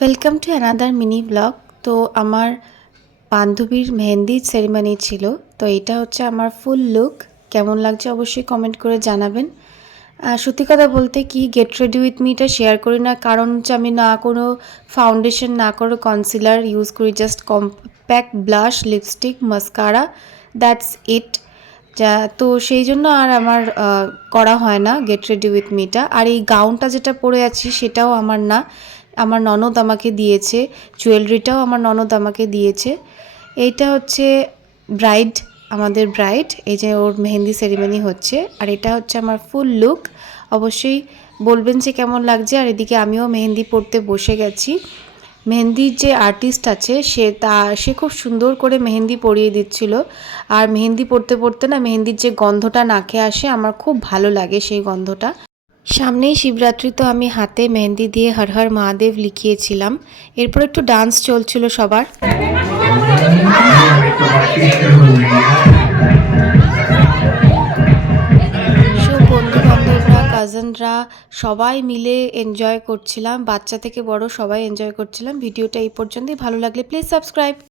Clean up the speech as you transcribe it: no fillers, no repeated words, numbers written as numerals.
Welcome to another mini blog. তো আমার বান্ধবীর মেহেন্দির সেরিমনি ছিল। তো এটা হচ্ছে আমার ফুল লুক। কেমন লাগছে অবশ্যই কমেন্ট করে জানাবেন। সত্যি কথা বলতে কি, গেট রেডি উইথ মিটা শেয়ার করি না, কারণ হচ্ছে আমি না কোনো ফাউন্ডেশন না কোনো কনসিলার ইউজ করি, just compact blush, lipstick, mascara, that's it. তো সেই জন্য আর আমার করা হয় না গেট রেডি উইথ মিটা। আর এই গাউনটা যেটা পরে আছি সেটাও আমার না, আমার ননদ আমাকে দিয়েছে। জুয়েলারিটাও আমার ননদ আমাকে দিয়েছে। এইটা হচ্ছে ব্রাইড, আমাদের ব্রাইড, এই যে ওর মেহেন্দি সেরিমনি হচ্ছে। আর এটা হচ্ছে আমার ফুল লুক। অবশ্যই বলবেন যে কেমন লাগছে। আর এদিকে আমিও মেহেন্দি পড়তে বসে গেছি। মেহেন্দির যে আর্টিস্ট আছে সে খুব সুন্দর করে মেহেন্দি পরিয়ে দিচ্ছিল। আর মেহেন্দি পড়তে পড়তে না, মেহেন্দির যে গন্ধটা নাকে আসে, আমার খুব ভালো লাগে সেই গন্ধটা। সামনেই শিবরাত্রি, তো আমি হাতে মেহেন্দি দিয়ে হর হর মহাদেব লিখিয়েছিলাম। এরপর একটু ডান্স চলছিল সবার। সব বন্ধু বান্ধবরা, কাজিনরা সবাই মিলে এনজয় করছিলাম, বাচ্চা থেকে বড় সবাই এনজয় করছিলাম। ভিডিওটা এই পর্যন্তই। ভালো লাগলে প্লিজ সাবস্ক্রাইব।